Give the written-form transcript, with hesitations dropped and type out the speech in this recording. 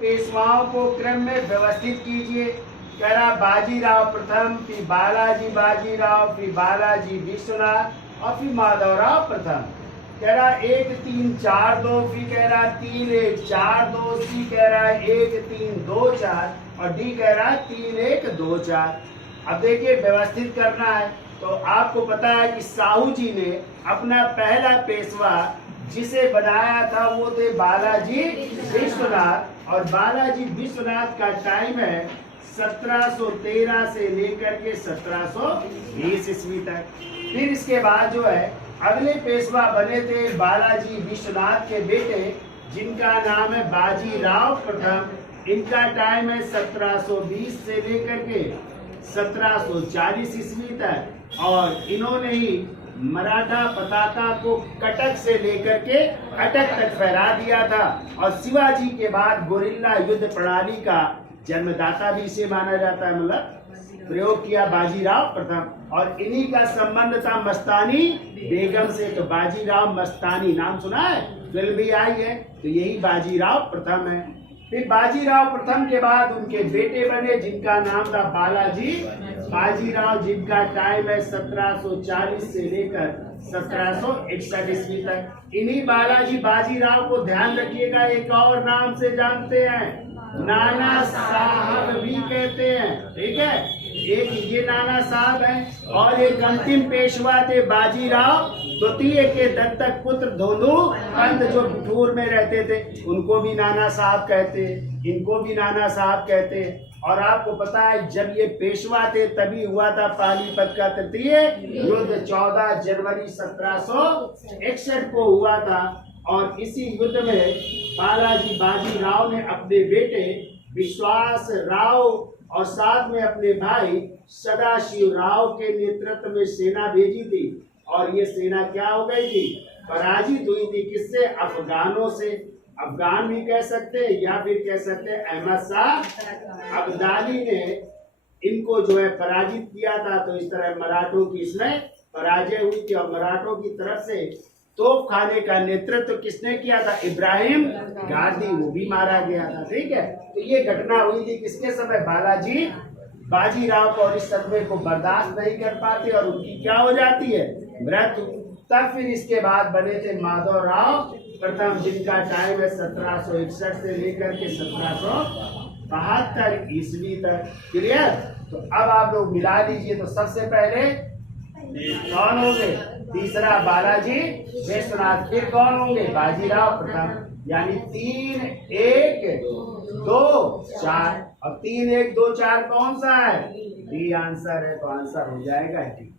पेशवाओं को क्रम में व्यवस्थित कीजिए। कह रहा बाजीराव प्रथम, फिर बालाजी बाजीराव, फिर बालाजी विश्वनाथ और फिर माधवराव प्रथम। कह रहा 1 3 4 2, फिर कह रहा 3 1 4 2, सी कह रहा है 1 3 2 4 और डी कह रहा है 3 1 2 4। अब देखिए व्यवस्थित करना है तो आपको पता है कि साहू जी ने अपना पहला पेशवा जिसे बनाया था वो थे बालाजी विश्वनाथ, और बालाजी विश्वनाथ का टाइम है 1713 से लेकर के 1720 ईस्वी तक। फिर इसके बाद जो है अगले पेशवा बने थे बालाजी विश्वनाथ के बेटे जिनका नाम है बाजीराव प्रथम। इनका टाइम है 1720 से लेकर के 1740 ईस्वी तक, और इन्होंने ही मराठा पताका को कटक से लेकर के अटक तक फहरा दिया था, और शिवाजी के बाद गोरिल्ला युद्ध प्रणाली का जन्मदाता भी इसे माना जाता है, मतलब प्रयोग किया बाजीराव प्रथम। और इन्हीं का संबंध था मस्तानी बेगम से, तो बाजीराव मस्तानी नाम सुना है, फिल्म भी आई है, तो यही बाजीराव प्रथम है। फिर बाजीराव प्रथम के बाद उनके बेटे बने जिनका नाम था बालाजी बाजीराव, जिनका टाइम है 1740 से लेकर 1761 ईस्वी तक। इन्हीं बालाजी बाजीराव को ध्यान रखिएगा एक और नाम से जानते हैं, नाना साहब भी कहते हैं, ठीक है। एक ये नाना साहब हैं और एक अंतिम पेशवा थे बाजीराव द्वितीय के दत्तक पुत्र धोंदू पंत जो बिठूर में रहते थे, उनको भी नाना साहब कहते, इनको भी नाना साहब कहते। और आपको पता है जब ये पेशवा थे तभी हुआ था पानीपत का तृतीय युद्ध 14 जनवरी 1761 को हुआ था, और इसी युद्ध में बालाजी बाजीराव ने अपने बेटे विश्वास राव और साथ में अपने भाई सदाशिव राव के नेतृत्व में सेना भेजी थी, और ये सेना क्या हो गई थी, पराजित हुई थी। किससे? अफगानों से। अफगान भी कह सकते हैं या फिर कह सकते हैं अहमद शाह अब्दाली ने इनको जो है पराजित किया था। तो इस तरह मराठों की इसमें पराजय हुई थी, और मराठों की तरफ से तोप खाने का नेतृत्व किसने किया था? इब्राहिम गांधी, वो भी मारा गया था, ठीक है। तो ये घटना हुई थी किसके समय? बालाजी बाजीराव को, और इस सदमे को बर्दाश्त नहीं कर पाते और उनकी क्या हो जाती है? मृत्यु। तब फिर इसके बाद बने थे माधवराव प्रथम जिनका टाइम है 1761 से लेकर के 1772 ईस्वी तक। क्लियर? तो अब आप लोग मिला लीजिए। तो सबसे पहले कौन होंगे? तीसरा बालाजी विश्वनाथ, फिर कौन होंगे? बाजीराव प्रथम, यानी 3 1 2 4, और 3 1 2 4 कौन सा है? डी आंसर है, तो आंसर हो जाएगा ठीक।